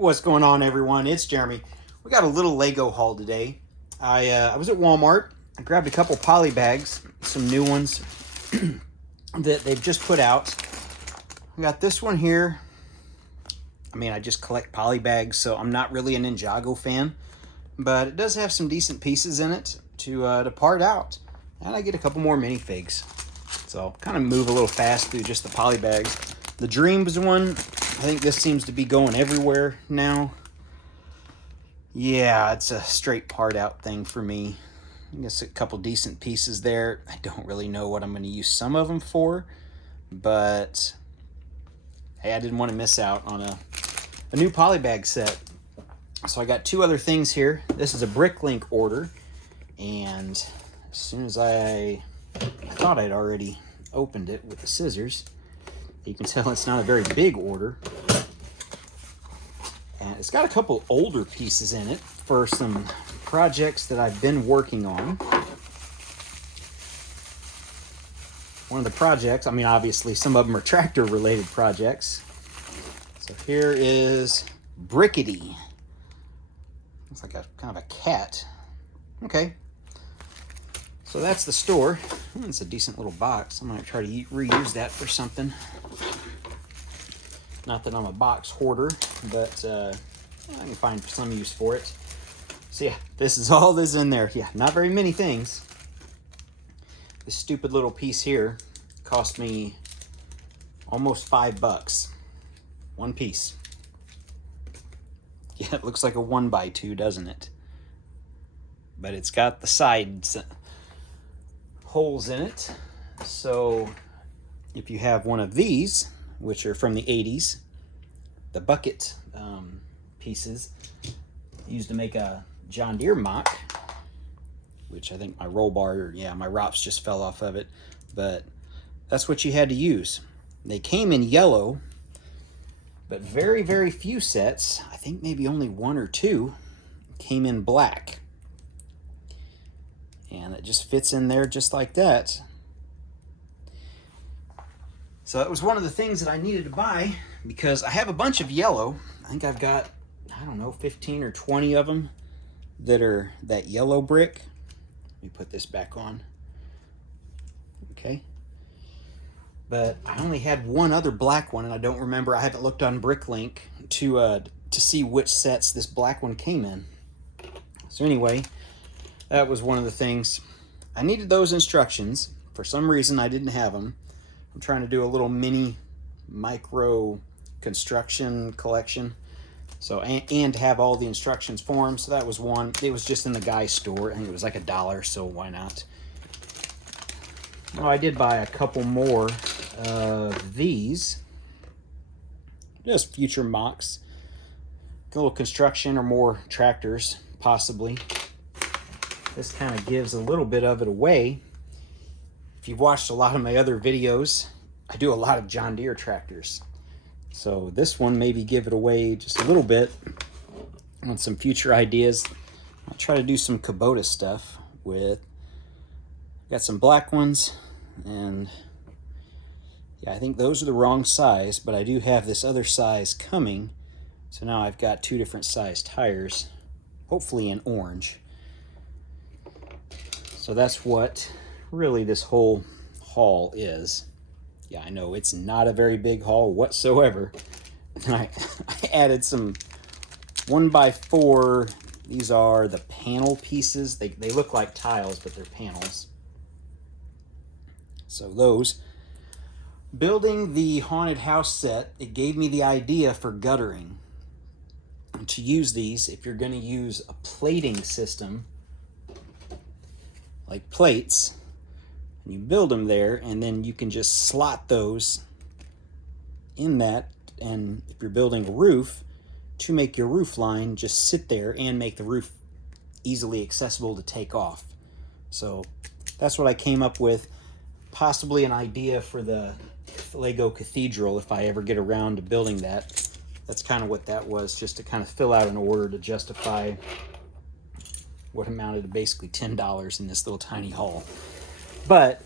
What's going on, everyone? It's Jeremy. We got a little Lego haul today. I was at Walmart. I grabbed a couple poly bags, some new ones that they've just put out. I got this one here. I mean, I just collect poly bags, so I'm not really a Ninjago fan, but it does have some decent pieces in it to part out. And I get a couple more minifigs. So kind of move a little fast through just the poly bags. The Dreams one, I think this seems to be going everywhere now. Yeah, it's a straight part out thing for me. I guess a couple decent pieces there. I don't really know what I'm going to use some of them for, but hey, I didn't want to miss out on a new polybag set. So I got two other things here. This is a Bricklink order, and as soon as I thought I'd already opened it with the scissors, you can tell it's not a very big order. And it's got a couple older pieces in it for some projects that I've been working on. One of the projects, I mean, obviously some of them are tractor related projects. So here is Brickety. Looks like a kind of a cat. Okay. So that's the store. It's a decent little box. I'm going to try to reuse that for something. Not that I'm a box hoarder, but I can find some use for it. So yeah, this is all that's in there. Yeah, not very many things. This stupid little piece here cost me almost $5. One piece. Yeah, it looks like a 1x2, doesn't it? But it's got the sides holes in it. So if you have one of these, which are from the 80s, the bucket pieces used to make a John Deere mock, which I think my roll bar, yeah, my ROPS just fell off of it, but that's what you had to use. They came in yellow, but very, very few sets, I think maybe only one or two, came in black. And it just fits in there just like that. So it was one of the things that I needed to buy because I have a bunch of yellow. I think I've got, I don't know, 15 or 20 of them that are that yellow brick. Let me put this back on. Okay. But I only had one other black one, and I don't remember. I haven't looked on Bricklink to see which sets this black one came in. So anyway, that was one of the things. I needed those instructions. For some reason, I didn't have them. I'm trying to do a little mini micro construction collection. So, and have all the instructions for them. So that was one. It was just in the guy's store. I think it was like $1, so why not? Oh, I did buy a couple more of these. Just future mocks. A little construction or more tractors, possibly. This kind of gives a little bit of it away. If you've watched a lot of my other videos, I do a lot of John Deere tractors. So this one maybe give it away just a little bit on some future ideas. I'll try to do some Kubota stuff with, got some black ones, and yeah, I think those are the wrong size, but I do have this other size coming. So now I've got two different size tires, hopefully in orange. So that's what really this whole haul is. Yeah, I know it's not a very big haul whatsoever. I added some 1x4. These are the panel pieces. They look like tiles, but they're panels. So those. Building the haunted house set, it gave me the idea for guttering. And to use these, if you're going to use a plating system, like plates, you build them there, and then you can just slot those in that. And if you're building a roof, to make your roof line just sit there and make the roof easily accessible to take off. So that's what I came up with. Possibly an idea for the Lego Cathedral if I ever get around to building that. That's kind of what that was, just to kind of fill out an order to justify what amounted to basically $10 in this little tiny haul. But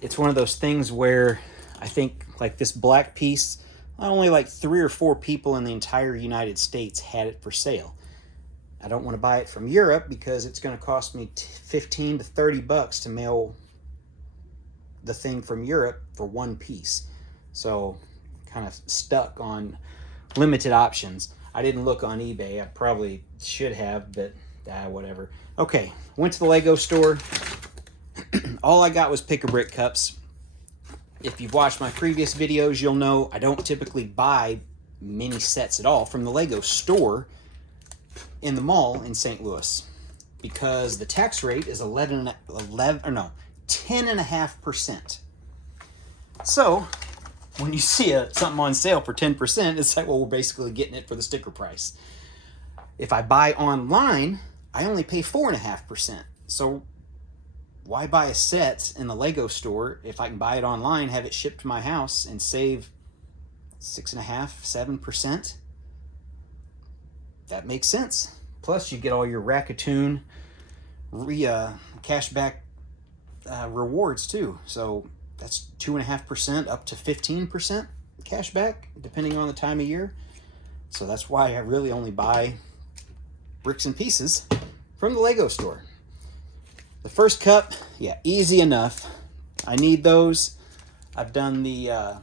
it's one of those things where I think like this black piece, only like 3 or 4 people in the entire United States had it for sale. I don't want to buy it from Europe because it's going to cost me 15 to 30 bucks to mail the thing from Europe for one piece. So kind of stuck on limited options. I didn't look on eBay. I probably should have, but whatever. Okay, went to the Lego store. All I got was pick-a-brick cups. If you've watched my previous videos, you'll know I don't typically buy many sets at all from the Lego store in the mall in St. Louis because the tax rate is 10.5%. So when you see something on sale for 10%, it's like, well, we're basically getting it for the sticker price. If I buy online, I only pay 4.5%. So why buy a set in the Lego store if I can buy it online, have it shipped to my house, and save 6.5%, 7%? That makes sense. Plus, you get all your Rakuten cashback rewards too. So that's 2.5% up to 15% cashback, depending on the time of year. So that's why I really only buy bricks and pieces from the Lego store. The first cup, yeah, easy enough. I need those. I've done the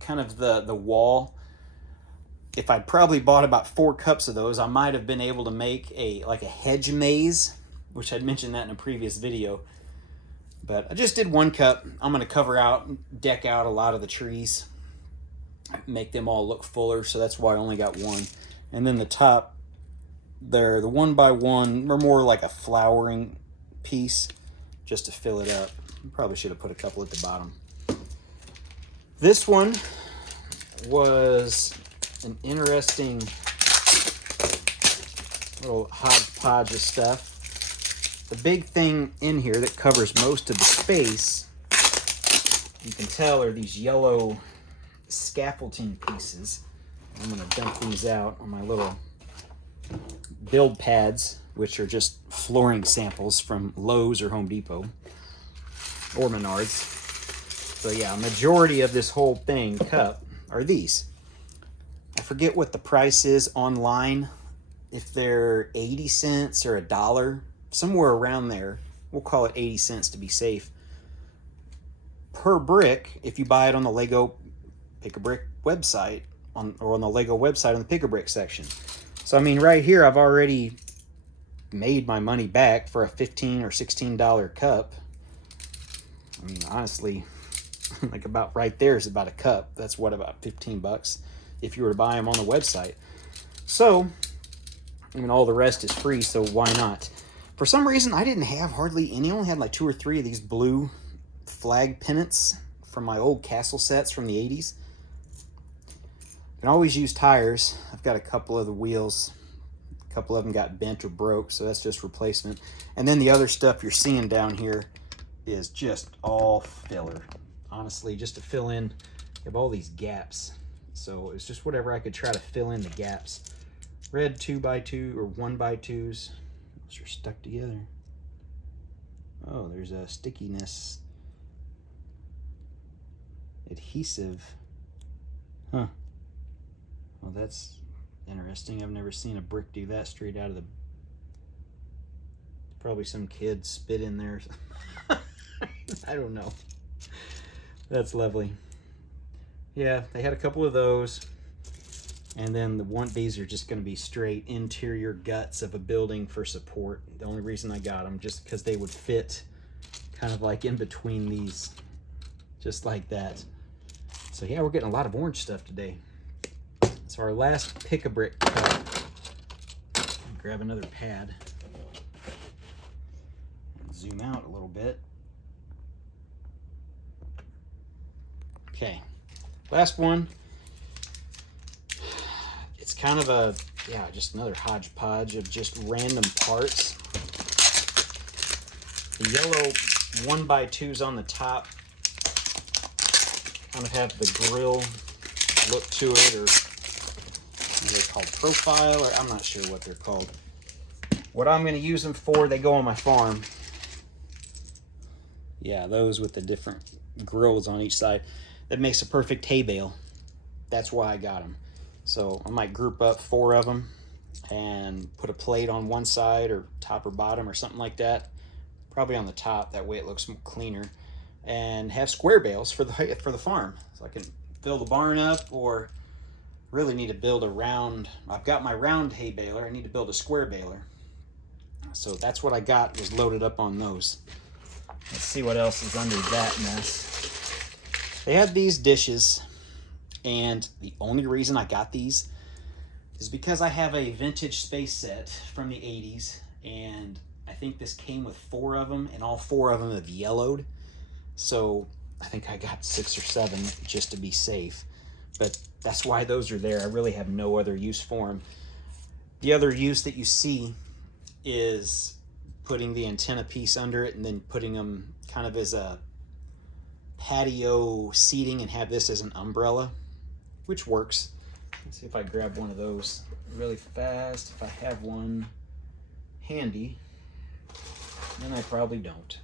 kind of the wall. If I'd probably bought about 4 cups of those, I might have been able to make a hedge maze, which I'd mentioned that in a previous video. But I just did 1 cup. I'm going to cover out, deck out a lot of the trees, make them all look fuller. So that's why I only got 1. And then the top there, the 1x1, or more like a flowering piece, just to fill it up. Probably should have put a couple at the bottom. This one was an interesting little hodgepodge of stuff. The big thing in here that covers most of the space, you can tell, are these yellow scaffolding pieces. I'm going to dump these out on my little build pads, which are just flooring samples from Lowe's or Home Depot or Menards. So yeah, a majority of this whole thing cup are these. I forget what the price is online, if they're 80 cents or $1, somewhere around there. We'll call it 80 cents to be safe. Per brick, if you buy it on the Lego Pick-a-Brick website, or on the Lego website on the Pick-a-Brick section. So I mean, right here, I've already made my money back for a $15 or $16 cup. I mean, honestly, like about right there is about a cup. That's what, about 15 bucks if you were to buy them on the website. So, I mean, all the rest is free, so why not? For some reason, I didn't have hardly any. I only had like 2 or 3 of these blue flag pennants from my old castle sets from the 80s. You can always use tires. I've got a couple of the wheels. A couple of them got bent or broke, so that's just replacement. And then the other stuff you're seeing down here is just all filler. Honestly, just to fill in, you have all these gaps. So it's just whatever I could try to fill in the gaps. Red 2x2 or 1x2s. Those are stuck together. Oh, there's a stickiness adhesive. Huh. Well, that's interesting. I've never seen a brick do that straight out of the... Probably some kid spit in there. I don't know. That's lovely. Yeah, they had a couple of those. And then these are just going to be straight interior guts of a building for support. The only reason I got them, just because they would fit kind of like in between these, just like that. So yeah, we're getting a lot of orange stuff today. So our last Pick-a-Brick cup. Grab another pad. Zoom out a little bit. Okay, last one. It's kind of a, yeah, just another hodgepodge of just random parts. The yellow 1x2s on the top kind of have the grill look to it, or they're called profile, or I'm not sure what they're called. What I'm going to use them for, they go on my farm, Yeah, those with the different grills on each side. That makes a perfect hay bale. That's why I got them. So I might group up 4 of them and put a plate on one side or top or bottom or something like that. Probably on the top, that way it looks cleaner. And have square bales for the farm. So I can build a barn up, or really need to build a round. I've got my round hay baler. I need to build a square baler. So that's what I got, was loaded up on those. Let's see what else is under that mess. They had these dishes, and the only reason I got these is because I have a vintage space set from the 80s, and I think this came with 4 of them, and all 4 of them have yellowed. So I think I got 6 or 7 just to be safe. But that's why those are there. I really have no other use for them. The other use that you see is putting the antenna piece under it and then putting them kind of as a patio seating and have this as an umbrella, which works. Let's see if I grab one of those really fast. If I have one handy, and I probably don't.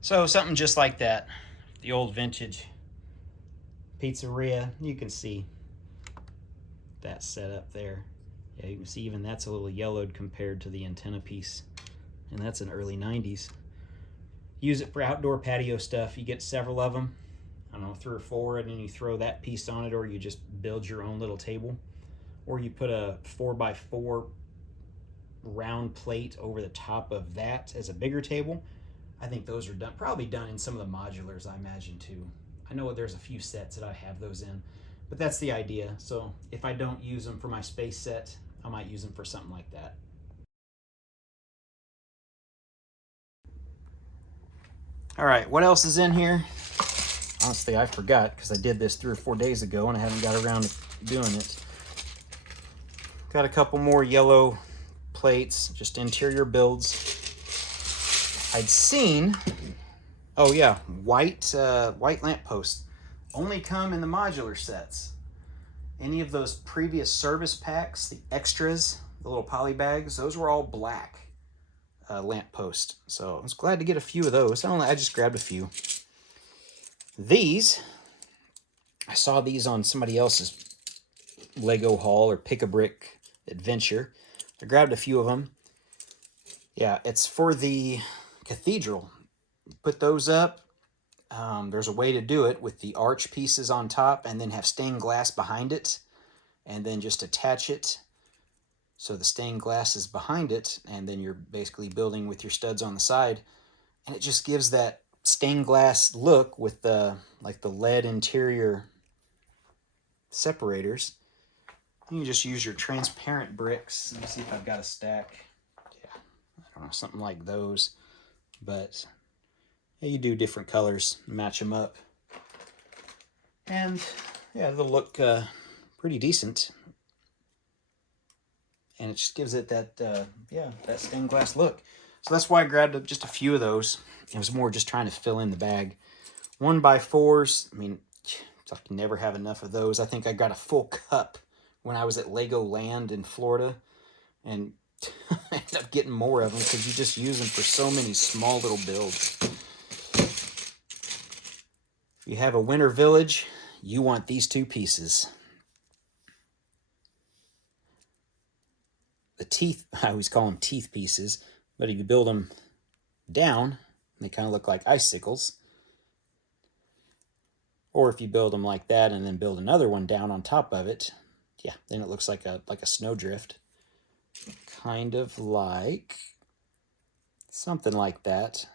So something just like that, the old vintage pizzeria. You can see that set up there. Yeah, you can see even that's a little yellowed compared to the antenna piece, and that's an early 90s. Use it for outdoor patio stuff. You get several of them, I don't know, 3 or 4, and then you throw that piece on it, or you just build your own little table, or you put a 4x4 round plate over the top of that as a bigger table. I think those are done, probably done in some of the modulars, I imagine, too. I know there's a few sets that I have those in, but that's the idea. So if I don't use them for my space set, I might use them for something like that. All right, what else is in here? Honestly, I forgot because I did this 3 or 4 days ago and I haven't got around to doing it. Got a couple more yellow plates, just interior builds. I'd seen, oh yeah, white lamp posts only come in the modular sets. Any of those previous service packs, the extras, the little poly bags, those were all black lamp post. So I was glad to get a few of those. I just grabbed a few. These, I saw these on somebody else's Lego haul or pick-a-brick adventure. I grabbed a few of them. Yeah, it's for the cathedral. Put those up. There's a way to do it with the arch pieces on top and then have stained glass behind it, and then just attach it so the stained glass is behind it, and then you're basically building with your studs on the side, and it just gives that stained glass look with the like the lead interior separators. You can just use your transparent bricks. Let me see if I've got a stack. Yeah, I don't know, something like those, but yeah, you do different colors, match them up, and yeah, they'll look pretty decent. And it just gives it that, yeah, that stained glass look. So that's why I grabbed just a few of those. It was more just trying to fill in the bag. 1x4s, I mean, I can never have enough of those. I think I got a full cup when I was at Legoland in Florida, and I ended up getting more of them because you just use them for so many small little builds. If you have a winter village, you want these 2 pieces. The teeth, I always call them teeth pieces, but if you build them down, they kind of look like icicles. Or if you build them like that and then build another one down on top of it, yeah, then it looks like a snowdrift. Kind of like something like that.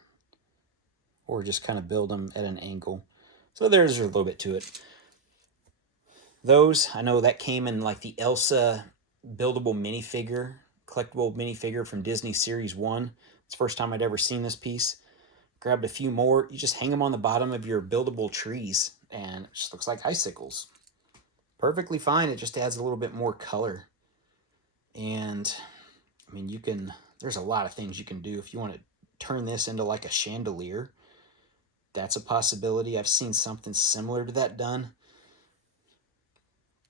Or just kind of build them at an angle. So there's a little bit to it. Those, I know that came in like the Elsa buildable minifigure, collectible minifigure from Disney Series 1. It's the first time I'd ever seen this piece. Grabbed a few more. You just hang them on the bottom of your buildable trees, and it just looks like icicles. Perfectly fine. It just adds a little bit more color. And, I mean, you can, there's a lot of things you can do. If you want to turn this into like a chandelier, that's a possibility. I've seen something similar to that done.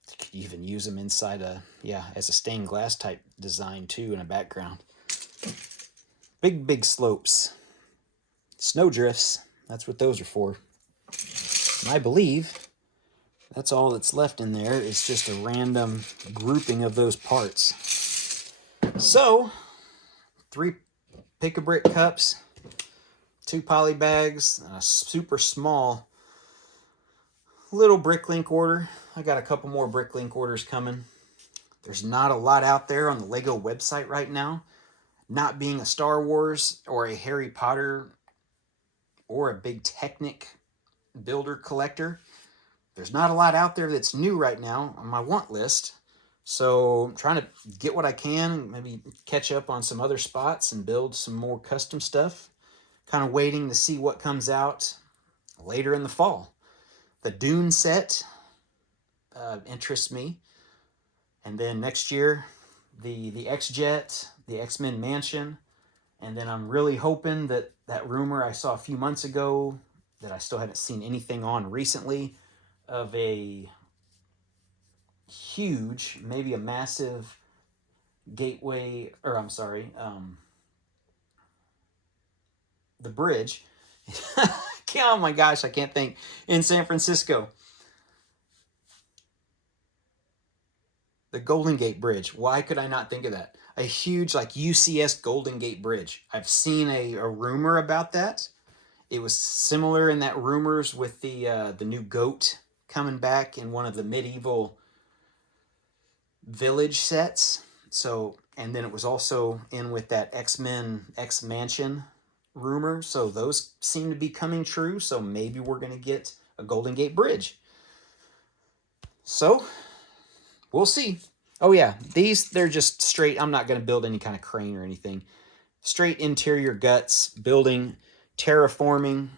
You could even use them inside a, yeah, as a stained glass type design too in a background. Big slopes. snow drifts. That's what those are for. And I believe that's all that's left in there is just a random grouping of those parts. So, 3 pick-a-brick cups, 2 poly bags, and a super small little Bricklink order. I got a couple more Bricklink orders coming. There's not a lot out there on the Lego website right now. Not being a Star Wars or a Harry Potter or a big Technic builder collector, there's not a lot out there that's new right now on my want list. So I'm trying to get what I can, maybe catch up on some other spots and build some more custom stuff. Kind of waiting to see what comes out later in the fall. The Dune set interests me. And then next year, the X-Jet, the X-Men Mansion. And then I'm really hoping that that rumor I saw a few months ago that I still haven't seen anything on recently of a huge, maybe a massive gateway, or I'm sorry, the bridge. Oh my gosh, I can't think. In San Francisco. The Golden Gate Bridge. Why could I not think of that? A huge, like, UCS Golden Gate Bridge. I've seen a rumor about that. It was similar in that rumors with the new goat coming back in one of the medieval village sets. So, and then it was also in with that X-Men X-Mansion rumor. So those seem to be coming true. So maybe we're going to get a Golden Gate Bridge. So we'll see. Oh yeah, these, they're just straight, I'm not going to build any kind of crane or anything. Straight interior guts, building, terraforming,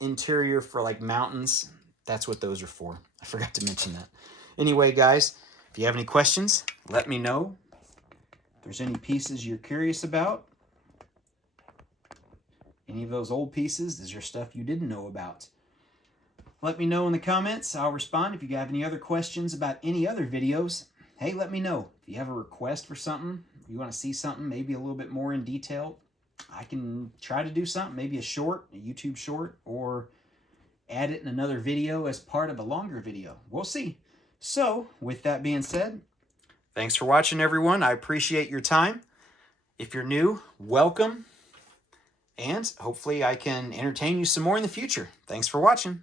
interior for like mountains. That's what those are for. I forgot to mention that. Anyway, guys, if you have any questions, let me know. If there's any pieces you're curious about, any of those old pieces, is there stuff you didn't know about? Let me know in the comments. I'll respond. If you have any other questions about any other videos, hey, let me know. If you have a request for something, you want to see something maybe a little bit more in detail, I can try to do something, maybe a short, a YouTube short, or add it in another video as part of a longer video. We'll see. So, with that being said, thanks for watching, everyone. I appreciate your time. If you're new, welcome. And hopefully I can entertain you some more in the future. Thanks for watching.